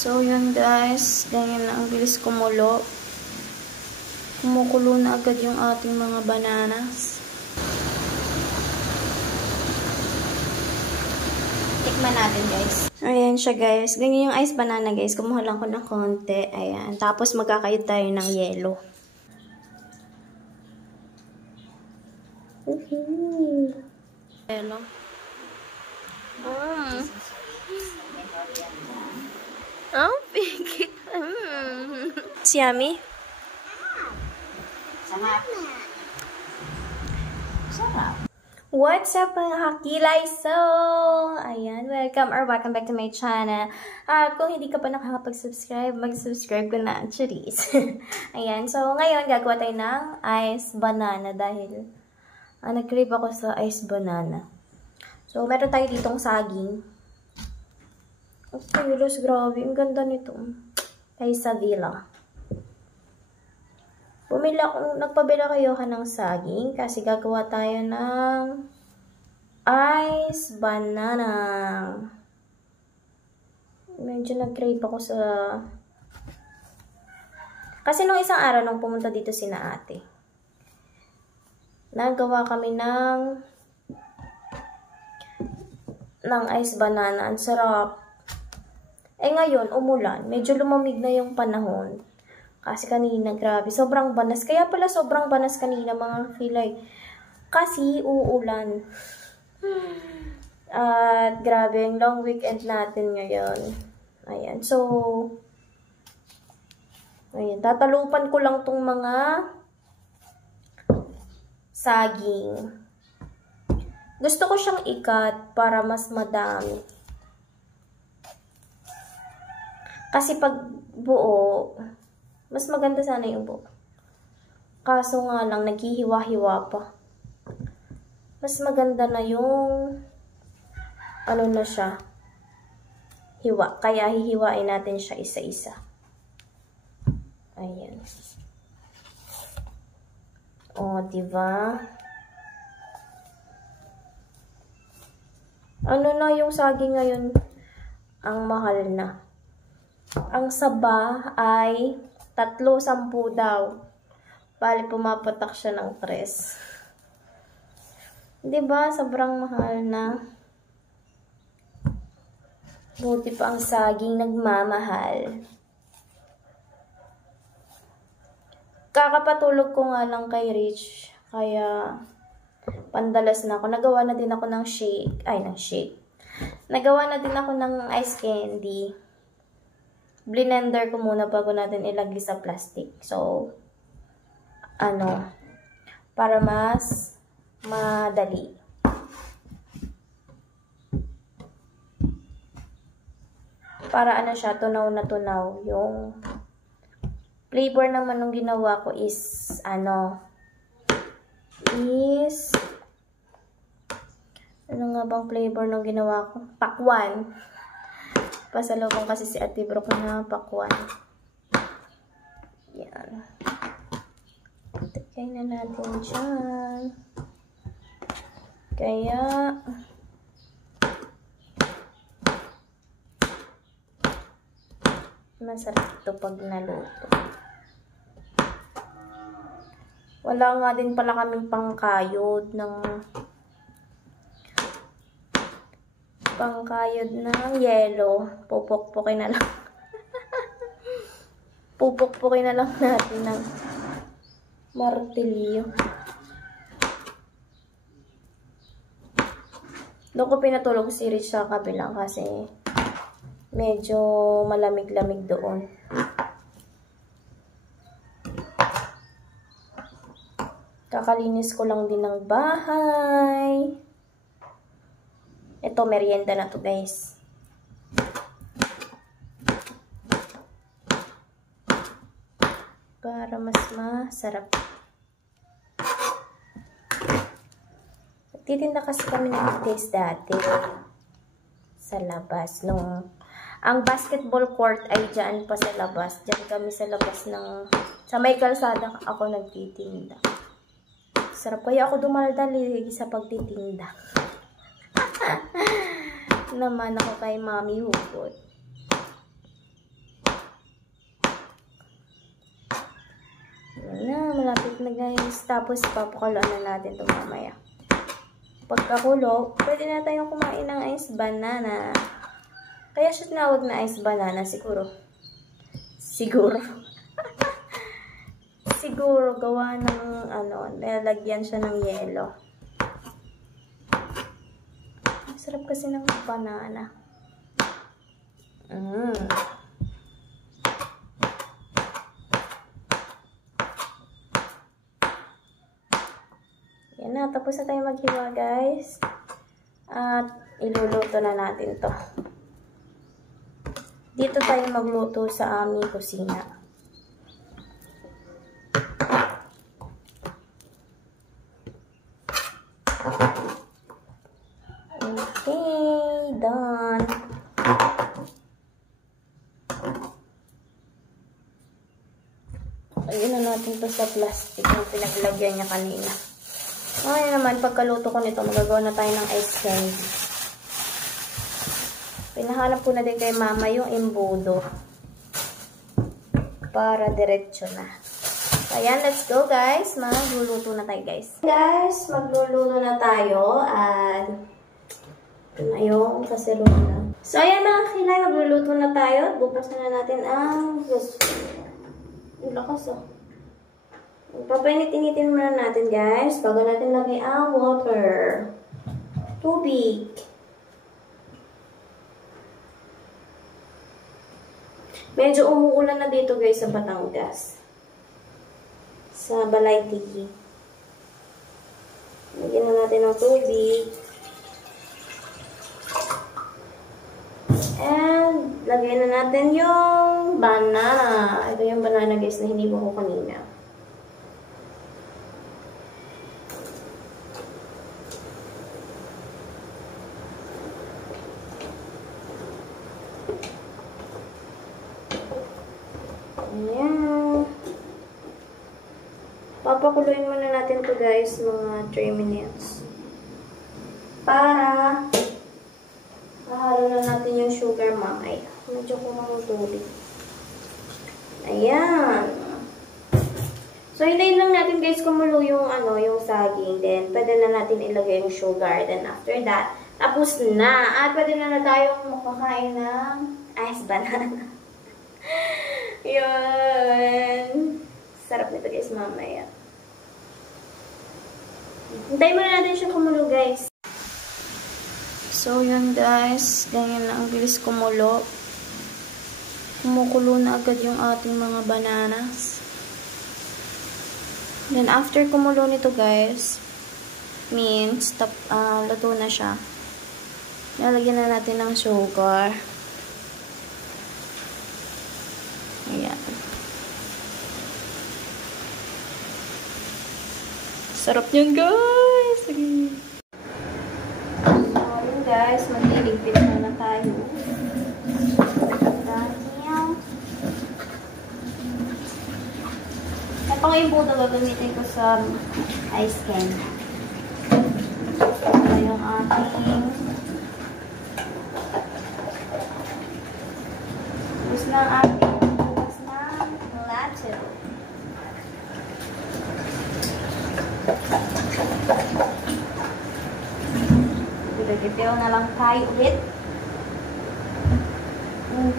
So, yun guys. Ganyan na ang bilis kumulo. Kumukulo na agad yung ating mga bananas. Tikman natin guys. Ayan siya guys. Ganyan yung ice banana guys. Kumuha lang ko ng konti. Ayan. Tapos magkakayod tayo ng yelo. Yelo. Oh, pink. It's yummy. What's up mga kakilay? So, ayan, welcome or welcome back to my channel. Kung hindi ka pa nakakapag-subscribe, mag-subscribe ka na, churis. Ayan, so ngayon gagawa tayo ng ice banana dahil nag-crave ako sa ice banana. So, meron tayo ditong saging. Okay, Los, grabe, ang ganda nito. Kay Savila. Nagpabila kayo ng saging kasi gagawa tayo ng ice banana. Medyo nag-crave ako sa... Kasi nung isang araw nung pumunta dito sina ate, nagawa kami ng ice banana. Ang sarap. Ngayon, umulan. Medyo lumamig na yung panahon. Kasi kanina, grabe, sobrang banas. Kaya pala sobrang banas kanina, mga kilay. Kasi uulan. At grabe, yung long weekend natin ngayon. Ayan, so, ayan, tatalupan ko lang tong mga saging. Gusto ko siyang ikat para mas madami. Kasi pag buo, mas maganda sana yung buo. Kaso nga lang, naghihiwa-hiwa pa. Mas maganda na yung, ano na siya, hiwa. Kaya hihiwain natin siya isa-isa. Ayan. O, diba? Ano na yung saging ngayon? Ang mahal na. Ang saba ay 3.10 daw. Bali, pumapatak siya ng 3. Diba? Sobrang mahal na. Buti pa ang saging nagmamahal. Kakapatulog ko nga lang kay Rich. Kaya, pandalas na ako. Nagawa na din ako ng shake. Nagawa na din ako ng ice candy. Blender ko muna bago natin ilagay sa plastic. So, para mas madali. Para siya, tunaw na tunaw. Yung flavor naman nung ginawa ko is, ano nga bang flavor nung ginawa ko? Pakwan. Pasalubong kasi si Ate Brooke na pakwan. Yan. Tikay na natin dyan. Kaya, masarap ito pag naluto. Wala nga din pala kaming pangkayod ng yelo. Pupukpukin na lang. Pupukpukin na lang natin ng martilyo. Doon ko pinatulog si Rich sa kabilang kasi medyo malamig-lamig doon. Kakalinis ko lang din ng bahay. Ito, merienda na to guys. Para mas masarap. Titinda kasi kami ng taste dati. Sa labas. Ang basketball court ay dyan pa sa labas. Dyan kami sa labas sa may kalsada ako nagtitinda. Sarap kaya ako dumaldali sa pagtitinda. Naman ako kay Mami Hugot. Na, malapit na guys. Tapos, papakuloan na natin ito mamaya. Pagkakulo, pwede na tayong kumain ng ice banana. Kaya siya tinawag na ice banana, siguro. Siguro. Siguro, gawa ng, nalagyan siya ng yelo. Sarap kasi ng banana. Yan na, tapos na tayo maghiwa guys. At iluluto na natin to. Dito tayo magluto sa aming kusina. Okay, done. Ayun na natin to sa plastic na pinaglagyan niya kanina. Ngayon naman, pagkaluto ko nito, magagawa na tayo ng ice candy. Pinahanap ko na din kay mama yung embudo. Para diretso na. Ayan, let's go guys. Magluluto na tayo guys. Guys, magluluto na tayo. At ayun, kaserola. So ayan mga kilay, magluluto na tayo. Bubuksan na natin ang lakas oh. Papainit-initin muna natin guys bago natin lagay ang water. Tubig. Medyo umuulan na dito guys sa Batangas. Sa Balay-Tigi. Lagyan na natin ng tubig. And lagyan na natin yung banana. Ito yung banana guys na hiniwa ko kanina. Ayan. Papakuluin muna natin to guys mga 3 minutes. Para mahalo na natin yung sugar mamaya. Medyo kurang tubig. Ayan. So, hintayin lang natin guys kumulo yung yung saging. Then, pwede na natin ilagay yung sugar. Then, after that, tapos na. At pwede na tayong makakain ng ice banana. Yun. Sarap nito guys mamaya. Hintayin muna natin siya kumulo guys. So yun guys. Ganyan na ang bilis kumulo. Kumukulo na agad yung ating mga bananas. Then after kumulo nito guys, means luto na siya. Lalagyan na natin ng sugar. Ayan. Sarap yun, guys! Sige. So, yun guys, maghiligpit na tayo. Dahil itong imbudo gagamitin ko sa ice candy. Ito yung ating gusto ng ating Refill na lang tayo ulit.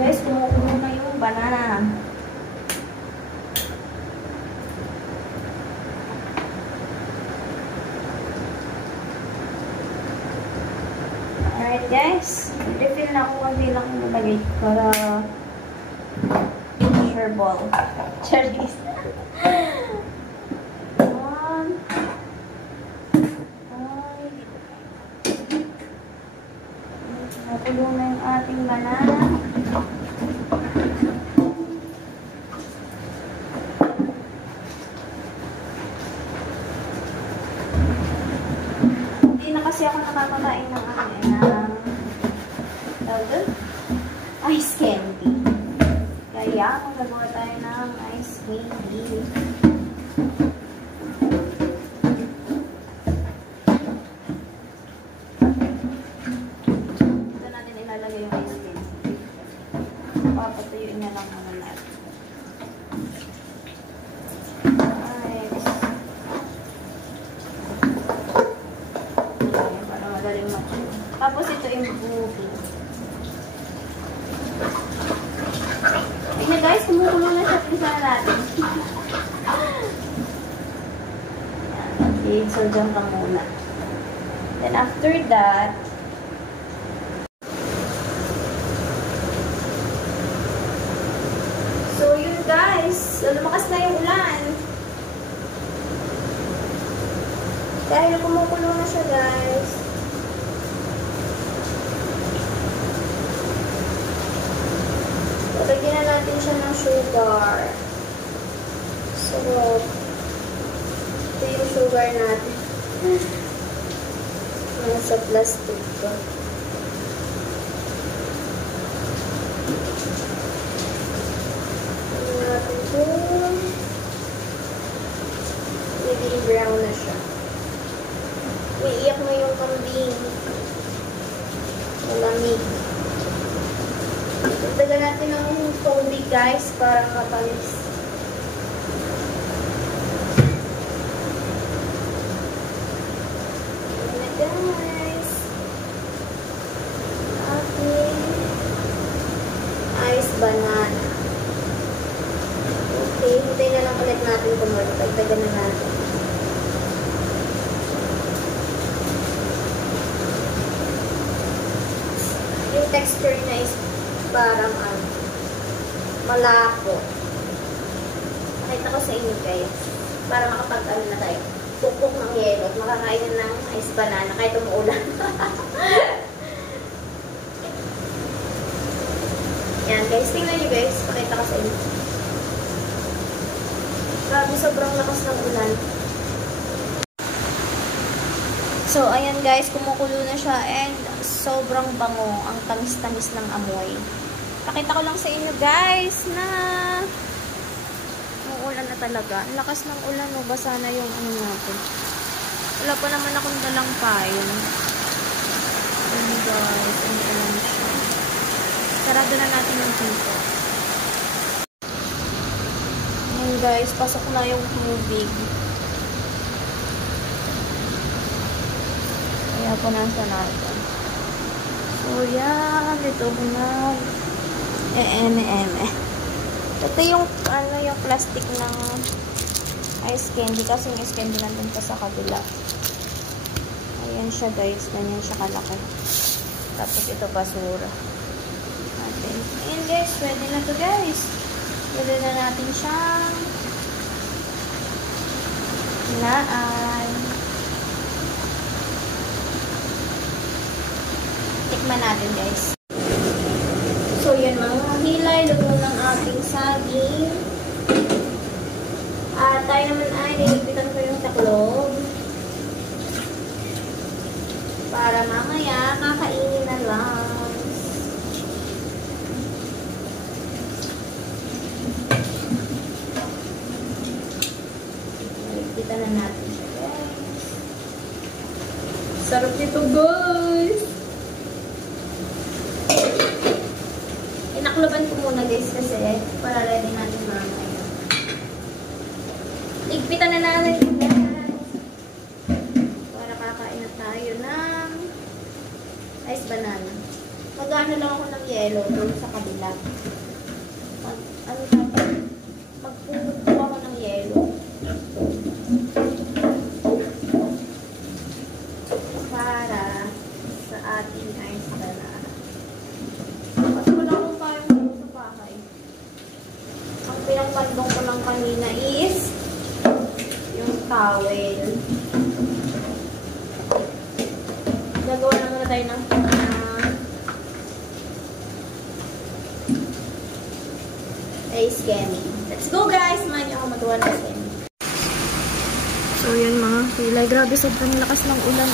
Guys, kumukulo na yung banana. Alright guys, refill na ako konti lang nilagay para sure ball. Cherries. Nakulo na yung ating banana. Hindi na kasi ako nakakakain ng ice candy. Kaya magagawa tayo ng ice candy. Papatuyuin niya lang naman natin. guys, kumukulo na siya. Tingnan natin. Okay, so dyan ka muna. Then after that, so yun guys, lumakas na yung ulan. Dahil kumukulo na siya guys. Lagyan na natin siya ng sugar. So, ito yung sugar natin. Nasa plastic ko. Lagyan natin ito. Naging brown na siya. Iiyak na yung kambing. Malamig. Dagdagan natin ng tubig guys para matalis. Ayan na guys. Ating ice banana. Okay, hintayin na lang ulit natin kumulo. Dagdagan na natin. Yung texture na is parang malako. Nakita ko sa inyo guys. Para makapag-ano na tayo. Pukpok ng yelo. Makakain na ng ice banana kahit umuulan. Yan guys. Tingnan nyo guys. Pakita ko sa inyo. Grabe, sobrang lakas ng ulan. So, ayan guys. Kumukulo na siya and sobrang bango. Ang tamis-tamis ng amoy. Pakita ko lang sa inyo guys na uulan na talaga. Ang lakas ng ulan, no? Basa na yung ano natin. Wala pa naman akong dalang pain. Ayan guys, ang ulan siya. Sarado na natin yung pinto. Ayan guys, pasok na yung tubig. Kaya po nasa natin. So yan, ito po na. Ito yung yung plastic ng ice candy kasi yung ice candy nandun pa sa kabila. Ayan siya guys, ganyan siya kalaki. Tapos ito basura. Ayan guys, ready na to guys. Ready na natin siyang hinaan. Tikman natin guys. So, yan mga hilay, luto ng ating saging. At tayo naman ay nilipitan ko yung taklog. Para mamaya, kakainin na lang. Nilipitan na natin siya, guys. Sarap nito, guys! Inakloban ko muna guys kasi para ready natin mamaya. Ligpitan na natin guys. Para kakain na tayo ng ice banana. Mag-ano lang ako ng yelo doon sa kabila. Magpupot ko ako ng yelo. Para sa ating ice banana. Pinagpandong ko lang kanina is yung towel. Gagawa na muna tayo ng ice candy. Let's go guys! Samahan niyo ako magawa ng ice candy. So yan mga kilay. Grabe, sobrang lakas ng ulan.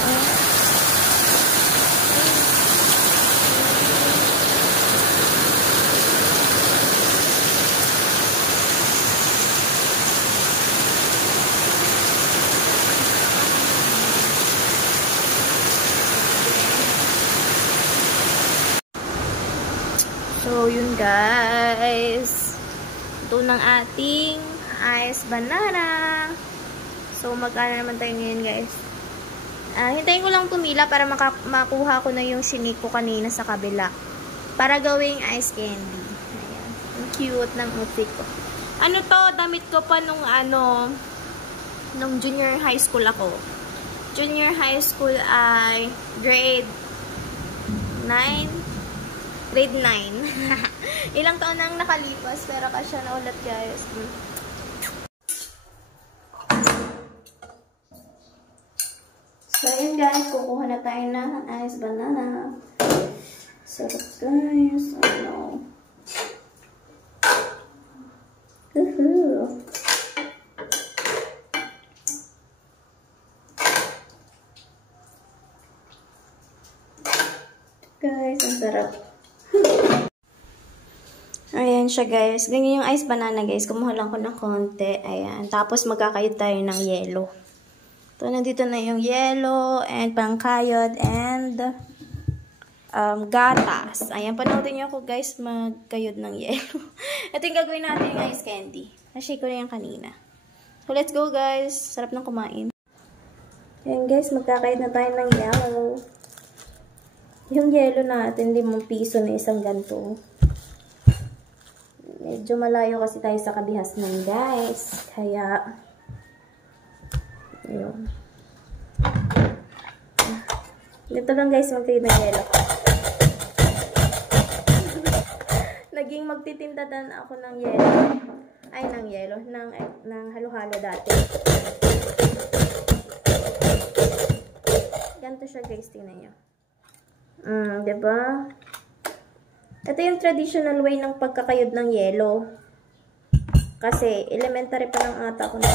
So, yun guys. Ito ng ating ice banana. So, magkano naman tayo ngayon guys. Hintayin ko lang tumila para makuha ko na yung shinik ko kanina sa kabila. Para gawing ice candy. Ayan. Ang cute ng utik ko. Ano to, damit ko pa nung nung junior high school ako. Junior high school ay grade 9. Grade 9. Ilang taon nang nakalipas, pero kasya na ulit guys. So, yun guys, kukuha na tayo ng ice banana. Sarap guys. Ano? Guys, ang sarap. Ayan siya guys. Ganyan yung ice banana guys. Kumuha lang ko ng konti. Ayan. Tapos magkakayod tayo ng yelo. So, nandito na yung yelo and pangkayod and gatas. Ayan, panoorin niyo ako guys magkayod ng yelo. Ito yung gagawin natin yung ice candy. Na-shake ko na yan kanina. So, let's go guys. Sarap ng kumain. Ayan guys, magkakayod na tayo ng yelo. Yung yelo natin, 5 piso na isang ganito. Medyo malayo kasi tayo sa Kabihasnan guys. Kaya, ayun. Dito lang guys, magkayod ng yelo. Naging magtitinda din ako ng yelo. Ay, ng yelo. Ng halo-halo dati. Ganito siya guys, tingnan nyo. Diba? Ito yung traditional way ng pagkakayod ng yelo. Kasi, elementary pa lang ata ako na.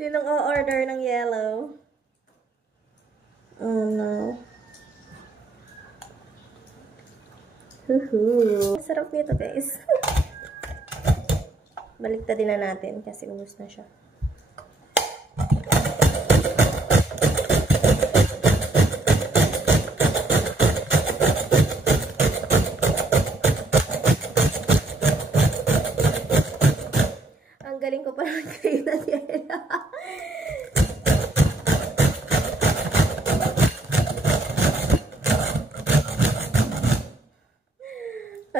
Yun ang o-order ng yellow. Oh no. Sarap nito guys. Baliktadin na natin kasi ubos na siya. Ang galing ko pa naman kayo na yelo.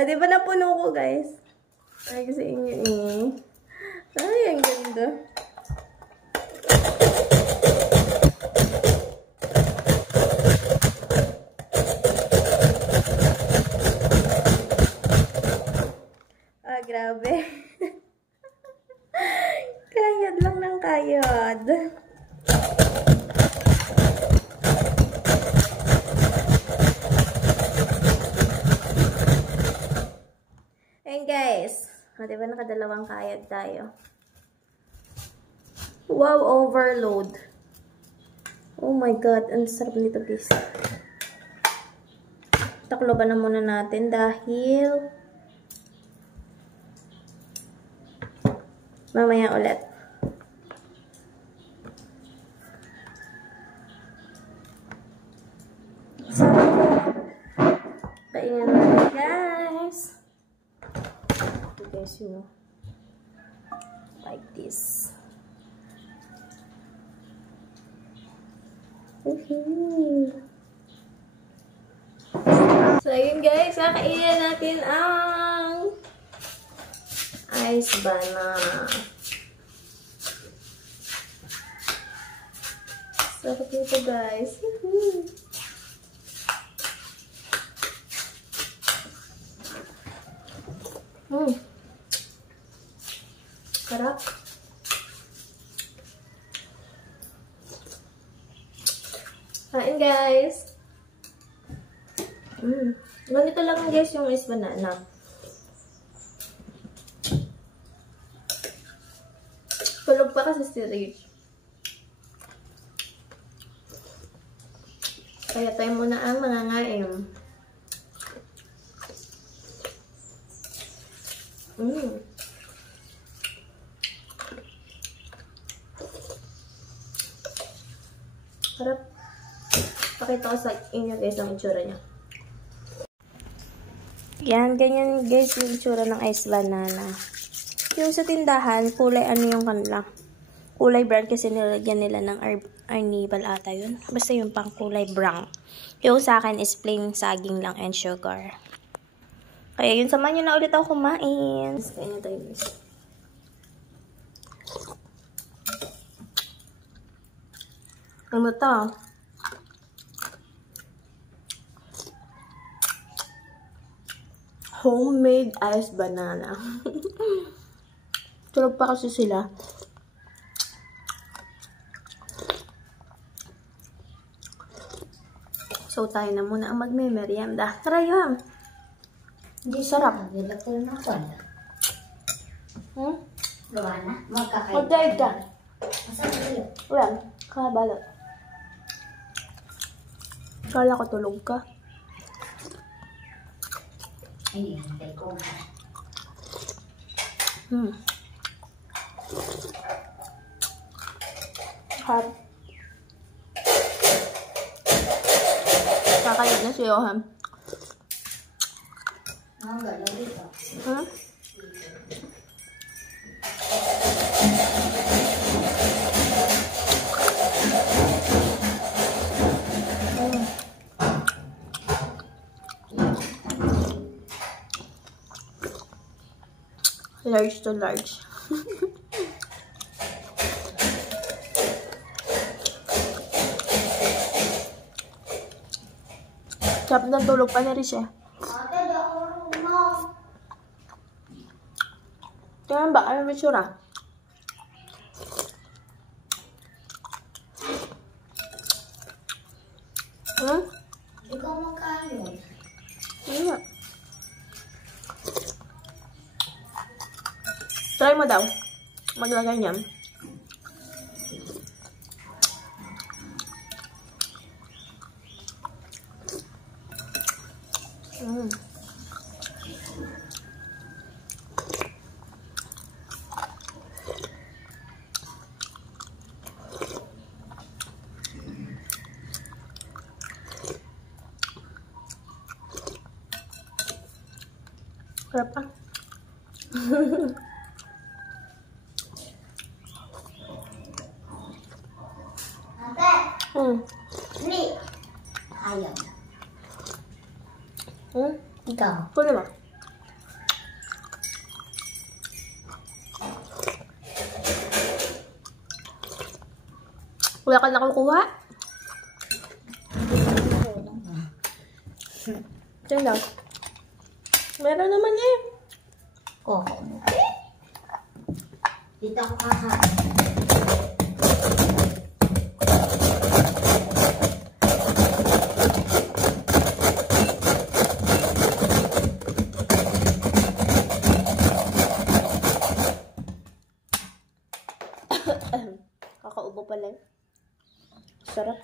Di ba napuno ko guys? Ay, kasi inyo eh. Ay, ang ganda. Grabe. Kayod lang ng kayod. Ayan guys. Diba nakadalawang kayod tayo? Wow, overload. Oh my god, ang sarap nito guys. Takloban na muna natin dahil mamaya ulit. So, kainin natin guys. Guys, you know, like this. So, ayun guys, kakainin natin ang ice banana. Sarap ito guys. Sarap. Kain guys. Ganito lang guys yung ice banana. Kulog pa kasi si Rich. Kaya tayo muna ang mangangain. Sarap. Pakita ko sa inyo guys ang itsura niya. Yan, ganyan guys yung itsura ng ice banana. Yung sa tindahan, kulay ano yung kanila. Kulay brown kasi nilagyan nila ng arnibal ata yun. Basta yung pang kulay brown. Yung sa akin is plain saging lang and sugar. Kaya yun, samahan nyo na ulit ako kumain. Kaya na tayo guys. Ano to? Homemade iced banana. Tulog pa kasi sila. So, tayo na muna ang magme-merienda. Tara, yun. Hindi sarap. Nilagay na ako na. Luana, magkakain. Mag-dive ka. Masarap yun. Wala. Kabalot. Kala ko tulog ka. Ay, hintay ko. Hot. Kakayod na si Johan. Ang galaw dito. Large to large. Sarap na tulog pa na rin siya. Ate, di ako marunong. Tingnan ba? Ano may tsura? Di ko makain. Ano nga? Try mo daw. Maglagay niyan. Sarap pa. Ate, hindi. Ayaw. Ikaw. Pwede ba? Wala ka nakukuha? Tingnan. Meron naman eh. Koko mo. Dito ako kakain. Kakaubo pala eh. Sarap.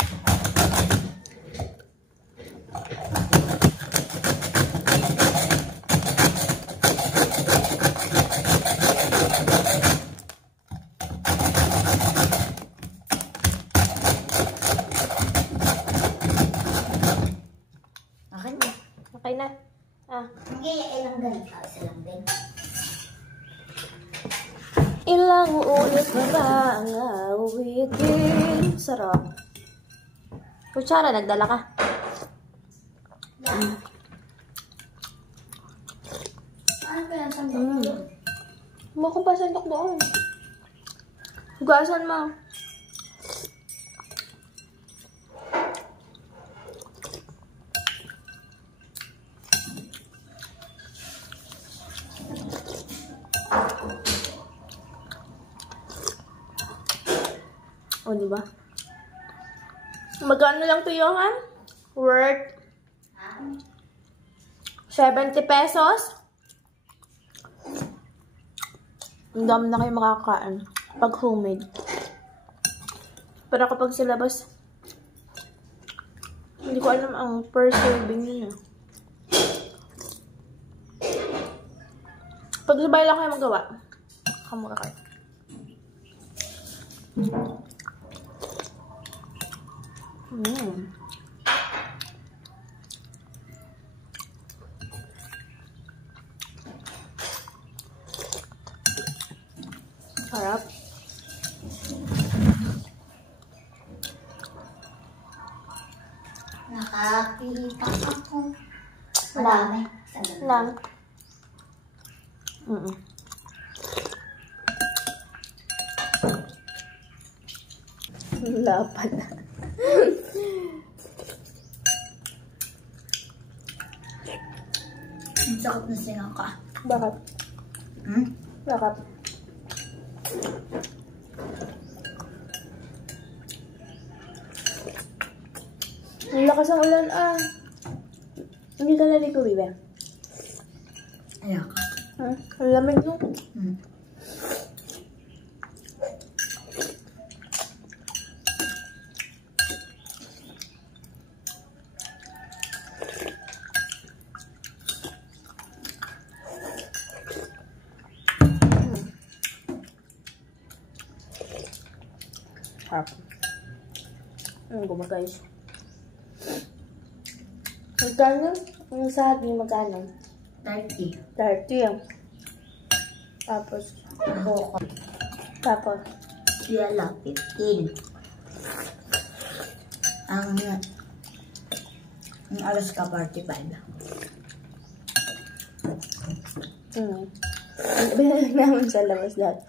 Akin na. Okay na. Hindi, ilang ganito. Isa lang din. Ilang ulit na ba ang awitin? Sarap. Kutsara, nagdala ka. Ano ba yan? Sandok yun? Mo kung pa sandok doon. Hugasan mo. O, diba? Magkano lang to, Johan? Worth 70 pesos? Ang dami na kayo makakain pag homemade. Pero kapag sa labas, hindi ko alam ang per serving nila. Pag sabay lang kayo magawa, kamura kayo. Sarap. Nakakita ako. Marami. Lang. Lapad. Ang sakit na sinaka. Bakit? Bakit? Ang lakas ng ulan Hindi ka naligo, Bibe? Ayak. Ang lamig no? Harap. Gumagayos. Magkano? Ang sabi, magkano? 30. 30. Tapos, Buko. tapos, Siyala, 15. Ang alas ka, 45. Bilang naman sa labas lahat.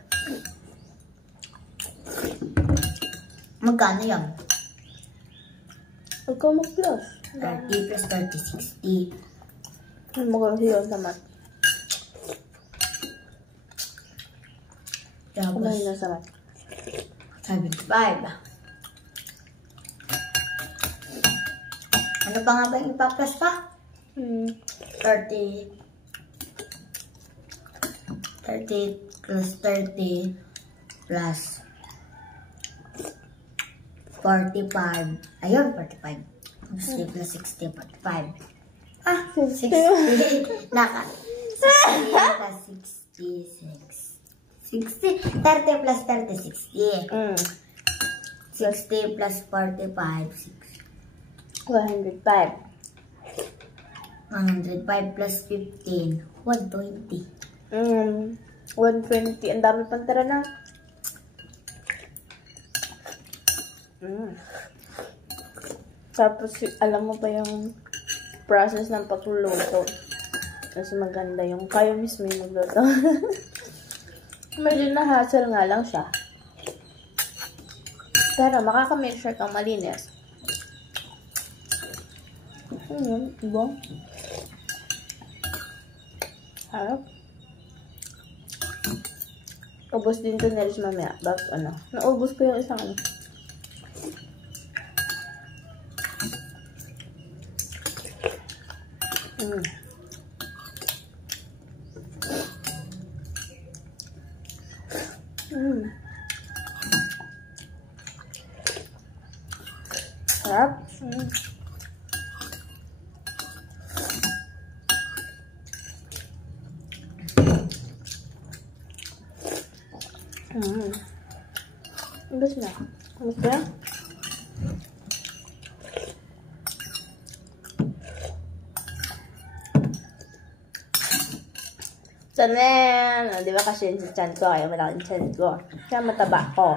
Magkano yan? Huwag ka mag-plus. 30 plus 30, 60. Ang magkakaroon naman. Tapos, Kumain na sa mat. 75. Ano pa nga ba yung ipa-plus pa? 30 plus 30 plus 45. Ayun, 45. 60 plus 60, 45. 60. Naka. 60 plus 60. 30 plus 30, 60. 60 plus 45, 105. 105 plus 15, 120. 120. Ang dami pang tira na. Tapos, alam mo pa yung process ng pagluluto. Kasi maganda yung kayo mismo yung magluto. Medyo na-hassle nga lang siya. Pero makaka-make sure kang malinis. Diba? Harap. Ubus din to nelis mamaya. Bakit ano? Naubos ko yung isang ano. Sarap. Ubus na. Ubus ba? Sanen! Di ba kasi yung chan ko, ayaw malaking chan ko. Kaya mataba ko.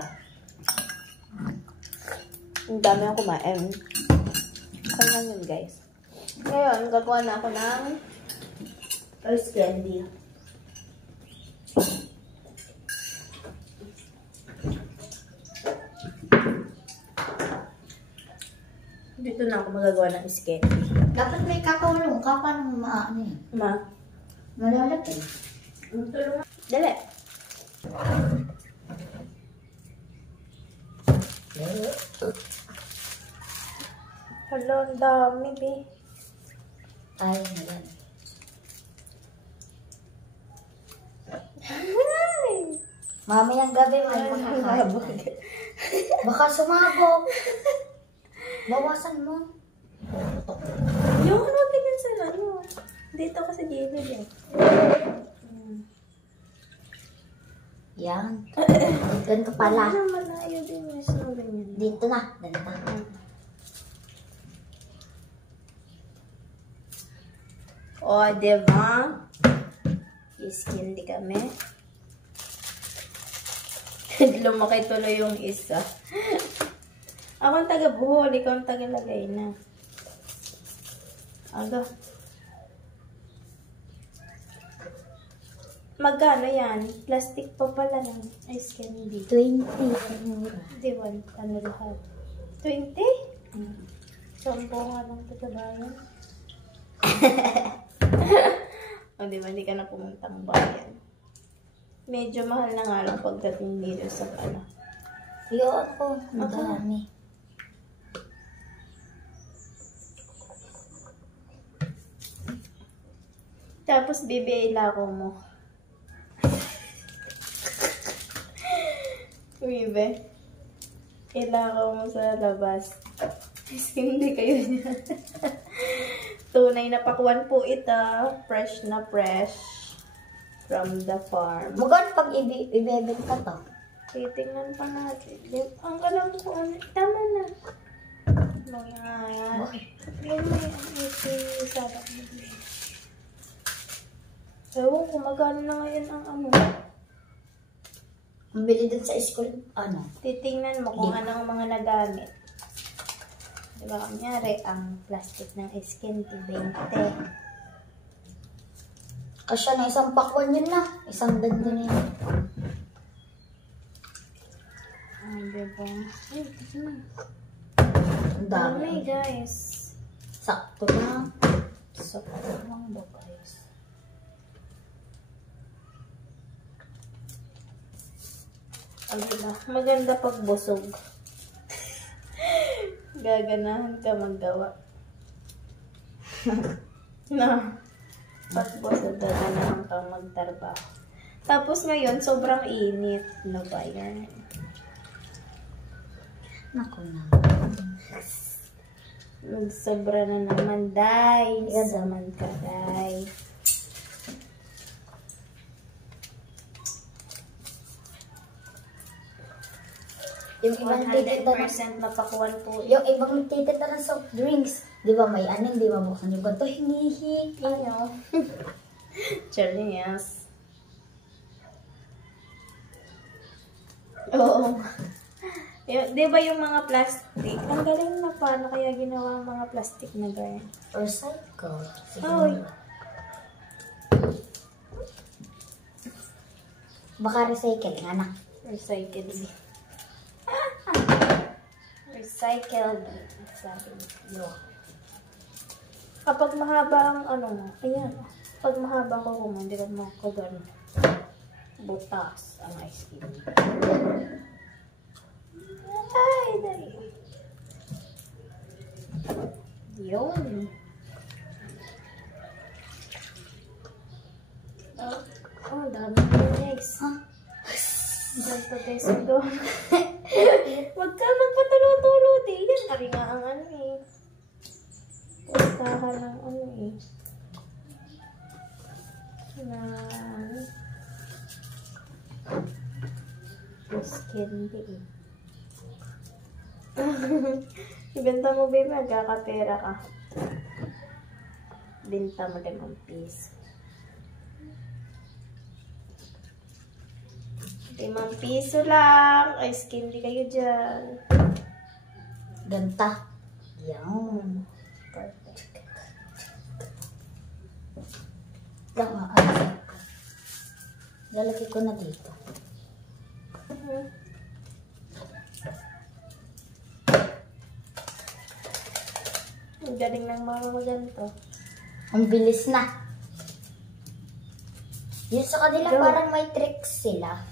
Ang dami akong kumain. Kaya lang yun, guys. Ngayon, gagawa na ako ng ice candy. Dito na ako magagawa ng ice candy. Dapat may katulong ka. Paano maano yan? Malalapit. Tulungan. Dali. Hala, ang dami, be. Ay, nalan. Mamayang gabi, may makakain. Baka sumabog. Bawasan mo. Yung ano, ganyan sa ano. Dito ka sa gilid eh. Yan. Ganito pala. Ano, malayo din yung snow ganyan. Dito na. Ganito. O, diba? Iskindi kami. Lumaki tuloy yung isa. Ako ang taga-buhol, ikaw ang taga-lagay na. Aga. Magkano yan? Plastic pa pala ng ice candy. 20. Mura. Hindi, ano lahat? 20? Sampo nga lang ito sa bayan. O, diba, hindi ka na pumuntang bayan. Medyo mahal na nga lang pagdating dito sa ano. Yun ko. Madami. Tapos, bibila ko mo. Bibe, ilakaw mo sa labas. Hindi kayo niya. Tunay na pakwan po ito. Fresh na fresh. From the farm. Magkano pag ibebenta to? Titingnan pa natin. Ang alam ko, tama na. Mga yan. Yan mo yan. Ito yung sabak mo. Ewan ko, magkano na ngayon ang ano. Ang bili dun sa school, ano? Titingnan mo kung anong mga nagamit. Diba, kunyari, ang plastic ng ice candy, 20. Kasya na isang pakwan yun na. Isang bando na yun. Ay, diba? Ay, ito na. Ang dami. Dami, guys. Sakto lang. Sakto lang ba, guys? Ay, diba? Maganda pag busog. Gaganahan ka maggawa. Na. Pag busog, gaganahan kang magtrabaho. Tapos ngayon, sobrang init. Ano ba yan? Naku na. Sobra na naman, day. Yeah. Saman ka, day. Yung ibang titinda ng 100% napakuan po. yung ibang titinda ng soft drinks, di ba may anin, di ba buksan yung ganito, hinihi. Ano? Charles. Oo. Di ba yung mga plastic? Ang galing na paano kaya ginawa ang mga plastic na ganyan? Recycle. Oy. Baka recycle, anak. Recycled. Recycled. Sabi niyo. Kapag mahaba ang ano mo, ayan. Pag mahaba ko kung hindi ka makagano. Butas ang ice cream. Ay, dali. Yun. Oh, dami ko guys. Huh? Ganto guys, go. Wag ka magpatulo-tulo di. Yan, ari nga ang ano eh. Pustahan ng ano eh. Na... candy eh. Ibenta mo, baby, magkakapera ka. Benta mo 5 piso. 5 piso lang. Ice candy kayo dyan. Ganta. Yan. Perfect. Lang, lalagay ko na dito. Ang galing ng mama mo ganito. Ang bilis na. Yun sa kanila Go. parang may tricks sila.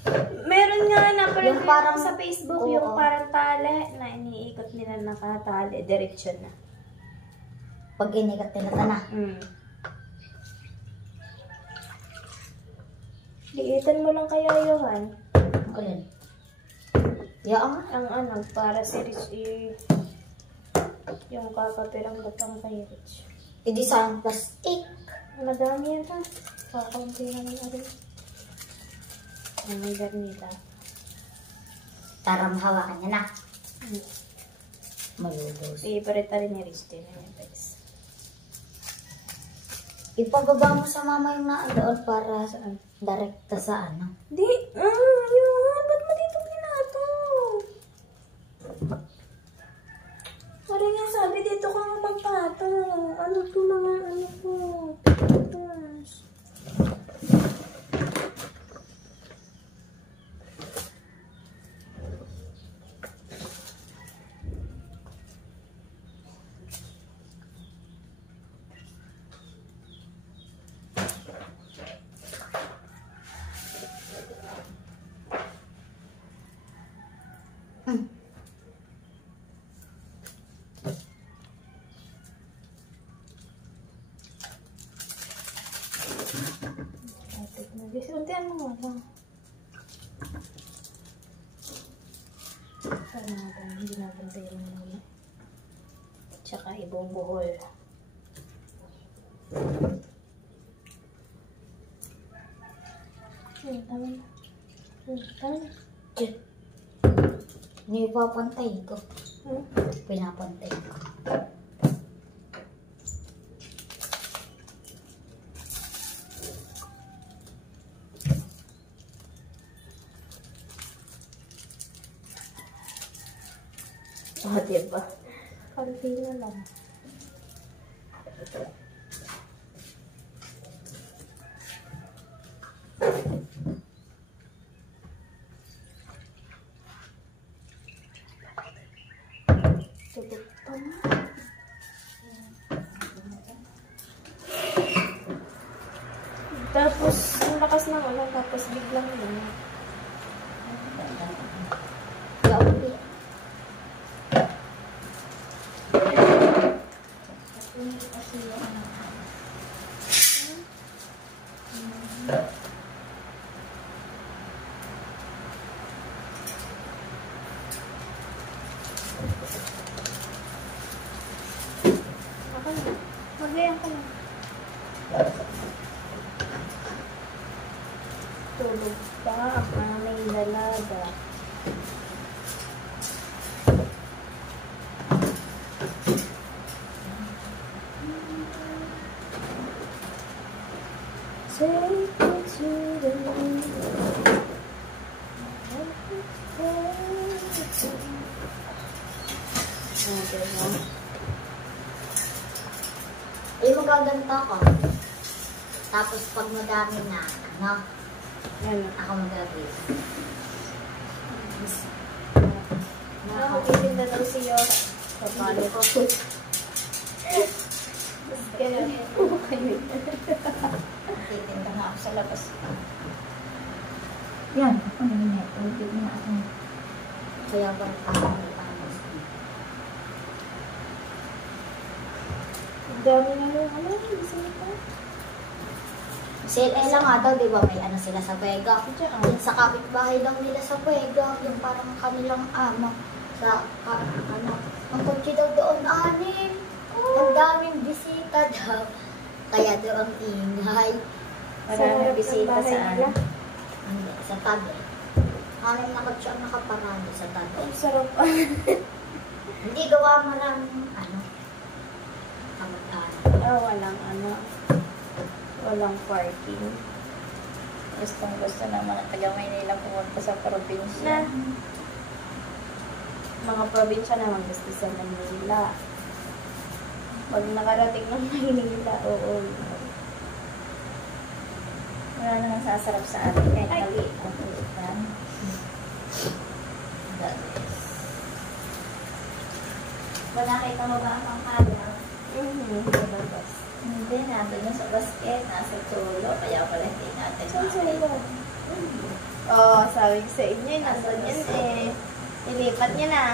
Meron nga na parang, Yung parang- sa Facebook, Oo. yung parang tali na iniikot nila nakatali. Diretso na. Pag inikat nila na. Liitan mo lang kaya, Johan. Alin? Yaang. Ang ano, para si Rich yung kakapirang batang kay Rich. Hindi sa plastic. Madami yan ha. Kakaunti na ng arin. Ang garnila. Tara, mahawakan niya na. Malubos. Favorite na rin ni Rich din na yan, guys. Ipababa mo sa mama yung doon para Saan? direkta sa ano. Di, yun. Ba't mo dito pinato? Wala nga sabi dito dito ka nga magpato. Ano to naman, ano ko? Tapos. Untian mo nga lang. Sana natin, hindi natin tayo muna. Tsaka ibubuhol. Tama na. Tama na. Hindi papantay ko. Pinapantay ko. Diba? Kalpi na lang. Tutup pa na. Tapos, ang lakas ng ulan, tapos biglang yun. Gabi. Magayan ka lang. Tulog pa ang aming dalaga. Take me to the moon. Ay, magaganda ka. Tapos pag madami na, ano? Yan. Ako mag-agree. Nakakaganda daw siya. Papalo ko. Ganun. Titinda nga ako sa labas. Yan, ako na yun. Ulit na ako. Kaya ba ako nagpapas? Ang dami na yung ano, isa pa. Sale lang nga daw, di ba? May ano sila sa Vega. Yung sa kapitbahay lang nila sa Vega. Yung parang kanilang ama. Sa, ano, ang kotse daw doon, anim. Ang daming bisita daw. Kaya daw ang ingay. Maraming bisita sa ano? Hindi, sa tabi. Anim na kotse ang nakaparado sa tabi. Ang sarap. Hindi gawa maraming, ano, kamag-anak. Walang ano. Walang parking. Gustong gusto ng mga taga-Maynila pumunta sa probinsya. Mga probinsya naman gusto sa Maynila. Pag nakarating ng Maynila, oo. Wala namang sasarap sa atin kahit maliit ang ulitan. Ba nakita mo ba ang kalaw? Hindi, nandun yung sa basket, nasa tulo, kaya pala hindi natin makita. Oo, sabi ko sa inyo, nandun yan eh. Ilipat niya na.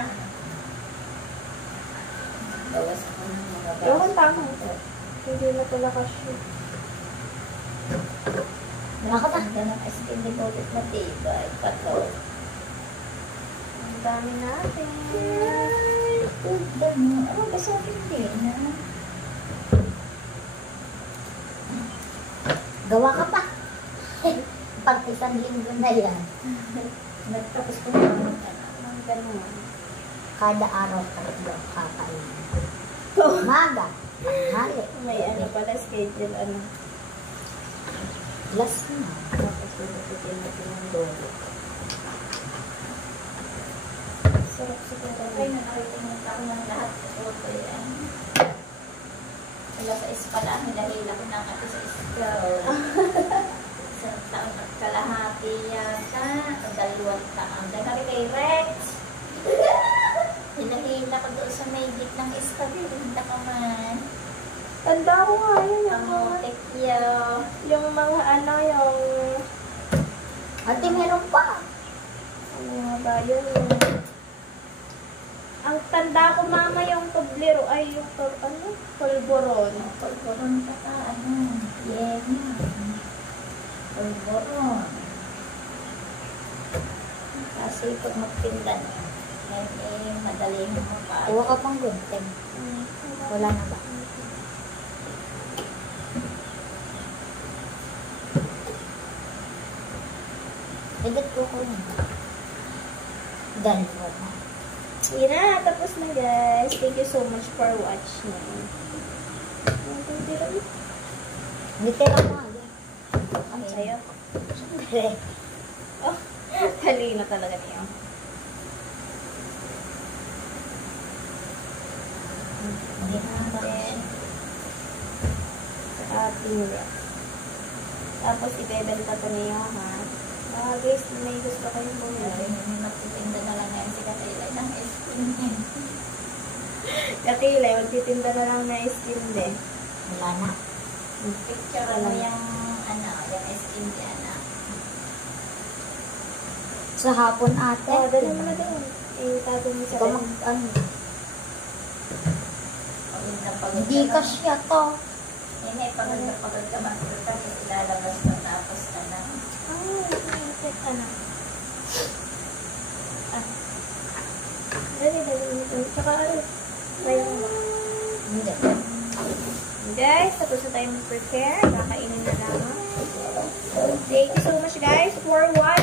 Bawas ako ng mga bawas. Ewan, tama. Hindi na pala kasyo. Nakatanda ng skin deposit na tibay, pato. Ang dami natin. Ay, tunda mo. Ano ba sa akin din, ha? Gawa ka pa. Pag isang linggo na yan. Nagtapos ko na ng gano'n. Kada araw tatlo kakain. Umaga, tanghali. May ano pala, schedule ano. Last na. Tapos pinuputin natin ng dolo. Sarap siguro na Ay, nakikita ko ng lahat. Photo yan. Wala sa ispala. Nilahila ko na kasi sa iskaw. Isang taon at kalahati yata. O 2 taon. Dahil kami kay Rex. Nilahila ko doon sa may dik ng iskaw. Tinta ka man. Tanda ko nga yun. Kamutik yun. Yung mga ano, yung... Ate, meron pa. Ano nga ba yun? Ang tanda ko, mama, yung tublero ay yung ano? Pulburon. Pulburon pa ka. Ano? Yeah. Pulburon. Kasi pag magpinda niya, madali mo pa. Huwag ka pang gunting. Wala na ba? Edit ko ko yun. Done for na. Yun na, tapos na guys. Thank you so much for watching. Dito lang mo. Ang sayo. Siyempre. Oh, talino talaga niyo. Natin sa ating rep. Tapos ibebenta to niyo, ha? Guys, may gusto kayong bumili. May magtitinda na lang ngayon si Katilay ng skin. Katilay, magtitinda na lang na skin din. Wala na. Picture mo yung skin niya na. Sa hapon ate. Oo, dala mo na doon. Tato mo sa Ikaw hindi ka siya to. Hindi, pagod ka mag-pagod ka kasi ilalabas mo tapos ka na. Ano? Dali. Tsaka ano? Hindi. Guys, tapos na tayo mag-prepare. Kakainin na lang. Thank you so much guys for watching.